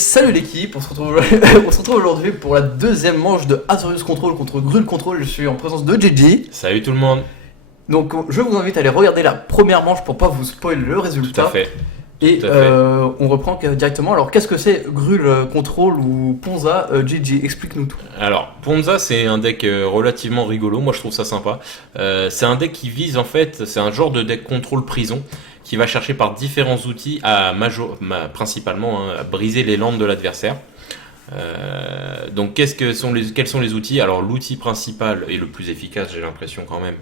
salut l'équipe, on se retrouve, on se retrouve aujourd'hui pour la deuxième manche de Azorius Control contre Grul Control. Je suis en présence de JJ. Salut tout le monde. Donc je vous invite à aller regarder la première manche pour pas vous spoiler le résultat. Tout à fait. Et on reprend directement. Alors qu'est-ce que c'est Grul Control ou Ponza? JJ, explique-nous tout. Alors Ponza, c'est un deck relativement rigolo, moi je trouve ça sympa. C'est un deck qui vise en fait, c'est un genre de deck contrôle prison qui va chercher par différents outils à principalement à briser les landes de l'adversaire. Donc quels sont les outils? Alors l'outil principal et le plus efficace, j'ai l'impression quand même,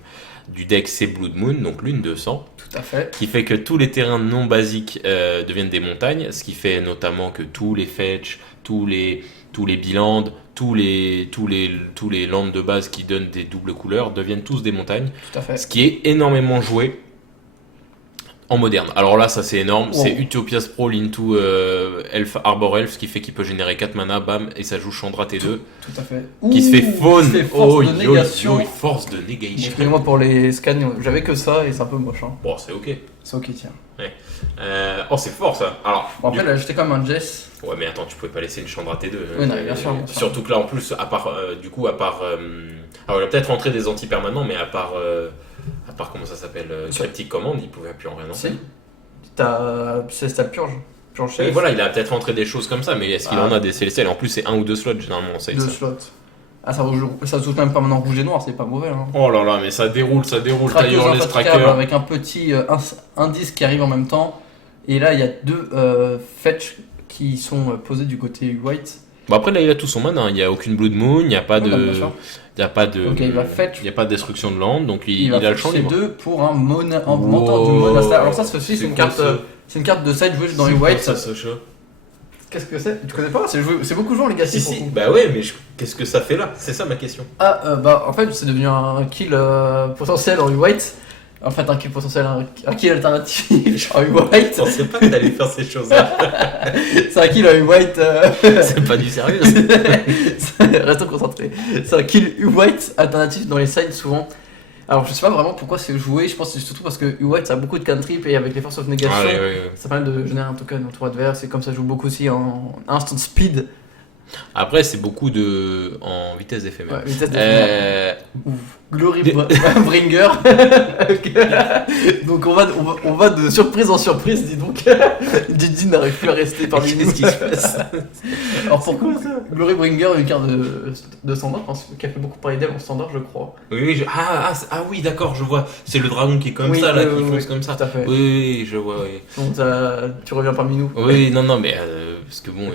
du deck, c'est Blood Moon, donc lune de sang. Tout à fait. Qui fait que tous les terrains non basiques deviennent des montagnes, ce qui fait notamment que tous les fetch, tous les bilands, tous les landes de base qui donnent des doubles couleurs deviennent tous des montagnes. Tout à fait. Ce qui est énormément joué en moderne. Alors là, ça c'est énorme. Wow. C'est Utopia's Sprawl into Arbor Elf, ce qui fait qu'il peut générer 4 mana, bam, et ça joue Chandra T2. Tout à fait. Qui se fait faune. Force de négation. Force de négation. Excusez-moi pour les scans, j'avais que ça et c'est un peu moche. Hein. Bon, c'est ok. C'est ok, tiens. Oh, c'est fort ça. Alors, Bon, après, là, j'étais comme un Jess. ouais, mais attends, tu pouvais pas laisser une Chandra T2. Oui, non, bien sûr. Surtout que là, en plus, à part. Alors, il a peut-être rentré des anti-permanents, mais à part comment ça s'appelle Cryptic Command, il pouvait plus en rien en Si. T'as purge. Purge Oui, chef. voilà, il a peut-être rentré des choses comme ça, mais est-ce qu'il en a des CLCL? En plus, c'est 1 ou 2 slots généralement, on sait Deux ça. slots. Ah, ça se touche même pas maintenant rouge et noir, c'est pas mauvais. Hein. Oh là là, mais ça déroule, Traqueuse Tireless infatigable Tracker. avec un petit indice qui arrive en même temps. Et là, il y a deux fetch qui sont posés du côté white. Bon, après, là, il a tout son mana, hein. Il n'y a aucune Blood Moon, il n'y a pas Ouais, de. bien sûr. Il n'y a pas de. Ok, il va fetch. Il n'y a pas de destruction de land, donc il va a le champ fetcher libre. deux pour un mentor du monastère. Alors, ça, c'est une quoi, carte. ça C'est une carte de side jouée dans les white. ça, Socha Qu'est-ce que c'est? Tu connais pas? C'est beaucoup joué en Legacy. Si, pour si, le coup. bah ouais, mais qu'est-ce que ça fait là? C'est ça ma question. Ah, bah en fait, c'est devenu un kill potentiel en white. En fait, un kill potentiel, un kill alternatif en white. Je pensais pas que t'allais faire ces choses-là. C'est un kill en white. C'est pas du sérieux. Restons concentrés. C'est un kill white alternatif dans les sides souvent. Alors, je sais pas vraiment pourquoi c'est joué. Je pense que c'est surtout parce que white ça a beaucoup de cantrip et avec les forces of negation, ça permet de générer un token en tour adverse. Et comme ça joue beaucoup aussi en instant speed. Après, c'est beaucoup en vitesse d'éphémère. Ouais, vitesse d'éphémère. Glory Bringer. Donc on va de surprise en surprise, dis donc. Didi n'arrive plus à rester parmi nous. Qu'est-ce qui se passe? Alors pourquoi ça? Glory Bringer, une carte de standard, qui a fait beaucoup parler d'elle en standard, je crois. Oui, ah oui, d'accord, je vois. C'est le dragon qui est comme ça, là, qui fonce comme ça. Tout à fait. Oui, je vois, oui. Donc tu reviens parmi nous. Oui, non, mais parce que bon,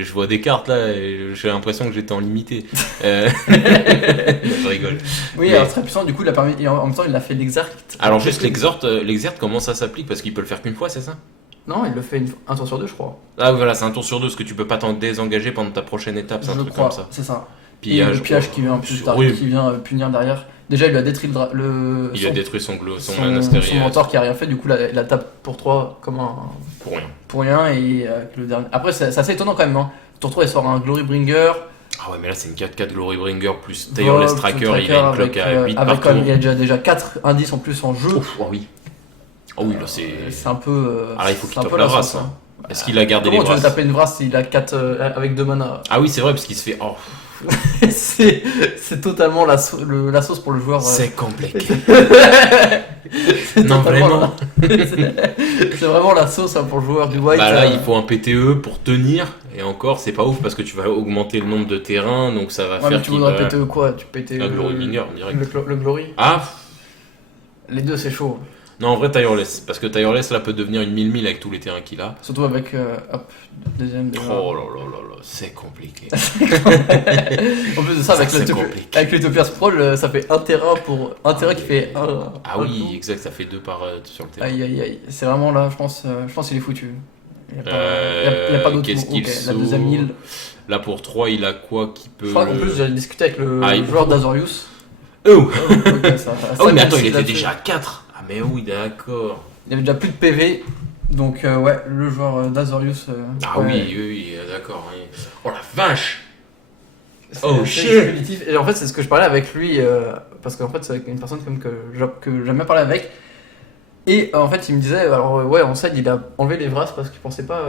je vois des cartes là, et j'ai l'impression que j'étais en limité. Je rigole. Oui, mais... alors très puissant, du coup, il a permis, et en même temps, il a fait l'exert. Alors, juste l'exert, comment ça s'applique? Parce qu'il peut le faire qu'une fois, c'est ça? Non, il le fait un tour sur deux, je crois. Ah, voilà, c'est un tour sur deux, parce que tu peux pas t'en désengager pendant ta prochaine étape, c'est un truc comme ça. C'est ça. Pillage, et le pillage qui vient plus tard, qui vient punir derrière. Déjà, il lui a détruit il a détruit son monastère. Son mentor qui a rien fait, du coup, la tape pour 3 comme un. Pour rien, et avec le dernier. Après, c'est assez étonnant quand même. Hein. Tour 3, il sort un Glory Bringer. Ah ouais, mais là, c'est une 4-4 Glory Bringer plus Tireless Tracker, il a une cloque à 8 avec partout. Il y a déjà 4 indices en plus en jeu. Oh oui. Oh oui, là, c'est un peu. Ah là, il faut qu'il tape la vrasse. Hein. Est-ce qu'il a gardé les brasses? brasses? Tu veux taper une vrasse s'il a 4 avec 2 mana? Ah oui, c'est vrai, parce qu'il se fait. Oh. c'est totalement la sauce pour le joueur. C'est compliqué. Non, vraiment. C'est vraiment la sauce pour le joueur du white. Bah là, il faut un PTE pour tenir. Et encore, c'est pas ouf parce que tu vas augmenter le nombre de terrains, donc ça va faire. Mais tu voudrais PTE quoi? Tu PTE la Glory Bringer, direct. Le Glory. Ah. Les deux, c'est chaud. Non, en vrai, Tireless. Parce que Tireless, là, peut devenir une 1000 avec tous les terrains qu'il a. Surtout avec. Deuxième. Oh là là là là, c'est compliqué. En plus de ça, avec l'Utopia's Sprawl, ça fait un terrain qui fait un. Ah oui, exact, ça fait 2 sur le terrain. Aïe. C'est vraiment là, je pense qu'il est foutu. Il n'y a pas d'autre. Qu'est-ce qu'il La deuxième île. Là, pour 3, il a quoi qui peut. Je crois qu'en plus, j'avais discuté avec le joueur d'Azorius. Oh Oh, mais attends, il était déjà à 4. Ah, mais oui, d'accord. Il y avait déjà plus de PV. Donc, ouais, le joueur d'Azorius. Ah oui, d'accord. Oui. Oh la vache! Oh shit! Et en fait, c'est ce que je parlais avec lui. Parce qu'en fait, c'est avec une personne que j'aime bien parler avec. Et en fait, il me disait, alors ouais, en side, il a enlevé les Vras parce qu'il pensait pas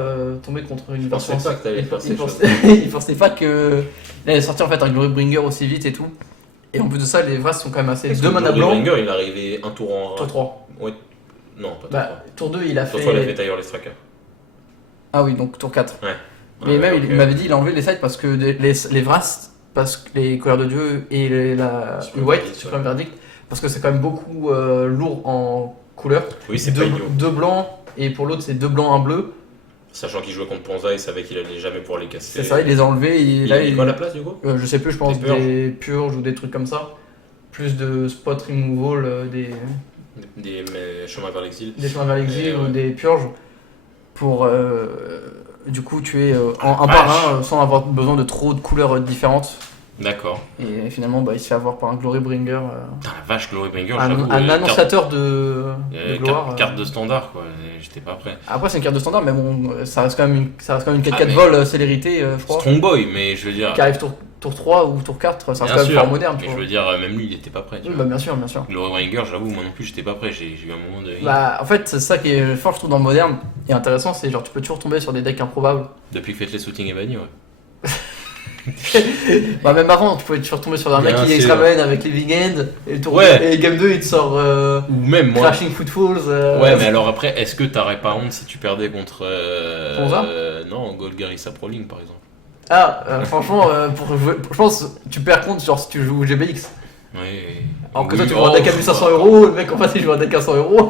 tomber contre une version. pensais pas que t'allais faire ces choses. Il pensait pas que il allait sortir en fait un Glorybringer aussi vite et tout. Et en plus de ça, les Vras sont quand même assez. 2 mana blancs. Glorybringer, il est arrivé un tour en. Tour 3. Ouais. Non, pas tour 3. Bah, tour 2, il a Tour fait. 3, il a fait Tireless Tracker. Ah oui, donc tour 4. Ouais. Mais même, donc, il m'avait dit, il a enlevé les sides parce que les Vras, parce que les Colères de Dieu et la Supreme White, Verdict, Supreme Verdict, parce que c'est quand même beaucoup lourd en couleur. Oui, c'est pas idiot. 2 blancs, et pour l'autre, c'est 2 blancs, 1 bleu. Sachant qu'il jouait contre Ponza, il savait qu'il allait jamais pouvoir les casser. C'est ça, il les a enlevés. Et il a mis quoi à la place du coup je sais plus, je pense des purges ou des trucs comme ça. Plus de spot removal, des chemins vers l'exil. Des chemins vers l'exil ou ouais. des purges pour du coup tuer un par un sans avoir besoin de trop de couleurs différentes. D'accord. Et finalement, bah, il se fait avoir par un Glorybringer. Putain, la vache, Glorybringer, Un annonciateur de gloire. Carte de standard, quoi. J'étais pas prêt. Après, c'est une carte de standard, mais bon, ça reste quand même une 4-4 vol célérité, je crois. Strong Boy, mais je veux dire. Qui arrive tour 3 ou tour 4, ça reste Bien quand même sûr, fort moderne. mais je veux dire, même lui, il était pas prêt. Oui, bah, bien sûr, bien sûr. Glorybringer, j'avoue, moi non plus, j'étais pas prêt. J'ai eu un moment de. Bah, en fait, c'est ça qui est fort, je trouve, dans le moderne et intéressant, c'est genre tu peux toujours tomber sur des decks improbables. Depuis que Faithless Shooting est banni, ouais. Bah, même avant, tu pouvais toujours tomber sur un mec qui extra man avec Living End et, et game 2 il te sort ou même moi. Crashing Footfalls. Ouais, mais alors après, est-ce que t'aurais pas honte si tu perdais contre. Ponza non, Golgari Proling par exemple. Ah, franchement, pour jouer, je pense que tu perds compte genre si tu joues GBX. Oui. Alors que toi tu joues un deck à 1500€, le mec en face il joue un deck à 100€.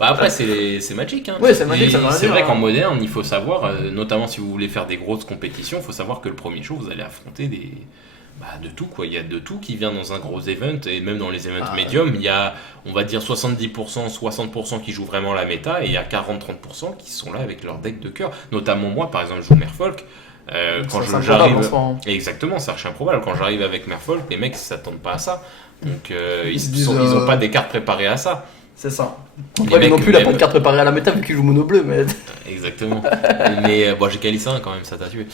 Bah après c'est Magic hein. Ouais, c'est Magic, ça veut rien C'est dire, vrai hein. qu'en moderne, il faut savoir, notamment si vous voulez faire des grosses compétitions, il faut savoir que le premier show, vous allez affronter de tout quoi. Il y a de tout qui vient dans un gros event, et même dans les events médiums, il y a, on va dire 70%, 60% qui jouent vraiment la méta, et il y a 40-30% qui sont là avec leur deck de cœur. Notamment moi, par exemple, je joue Merfolk. Quand j'arrive, exactement, c'est archi improbable. Quand j'arrive avec Merfolk, les mecs s'attendent pas à ça. Donc ils ont pas des cartes préparées à ça. C'est ça. Après, non plus, il a pas de carte préparée à la méta vu qu'il joue mono bleu. Mais... Exactement. Mais bon, j'ai Kalissa quand même, ça t'a tué.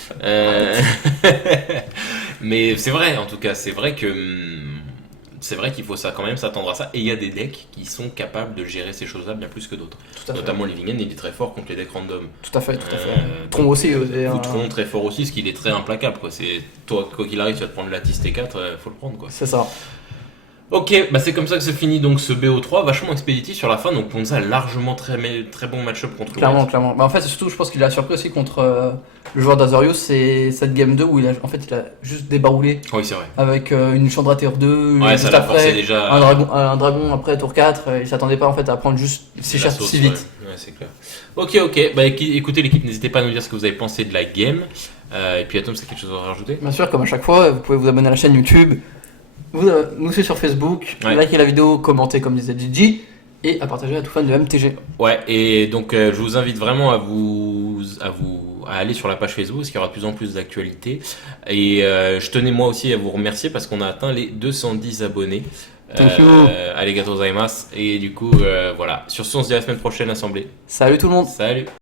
Mais c'est vrai, en tout cas, c'est vrai qu'il faut ça quand même s'attendre à ça. Et il y a des decks qui sont capables de gérer ces choses-là bien plus que d'autres. Notamment Living End, il est très fort contre les decks random. Tout à fait. Tron aussi. Tron très fort aussi, ce qu'il est très implacable. Quoi. Toi, quoi qu'il arrive, tu vas te prendre la T4, faut le prendre. Quoi. C'est ça. Ok, bah c'est comme ça que se finit donc ce BO3, vachement expéditif sur la fin, donc Ponza a largement très bon match-up contre Clairement. Bah en fait, surtout, je pense qu'il a surpris aussi contre le joueur d'Azorius, c'est cette game 2 où il a juste débaroulé. Oui, c'est vrai. Avec une Chandra Tier 2, ouais, ça l'a forcé déjà. Un dragon après tour 4, il s'attendait pas en fait à prendre juste si cher si vite. Ouais, c'est clair. Ok, bah écoutez l'équipe, n'hésitez pas à nous dire ce que vous avez pensé de la game. Et puis Atom, c'est quelque chose à rajouter? Bien sûr, comme à chaque fois, vous pouvez vous abonner à la chaîne YouTube. Vous nous suivez sur Facebook, likez la vidéo, commentez comme disait Gigi et à partager à tout fan de MTG. Ouais, et donc je vous invite vraiment à aller sur la page Facebook parce qu'il y aura de plus en plus d'actualités. Et je tenais moi aussi à vous remercier parce qu'on a atteint les 210 abonnés. Arigatou gozaimasu. Et du coup, voilà. Sur ce, on se dit à la semaine prochaine, assemblée. Salut tout le monde. Salut.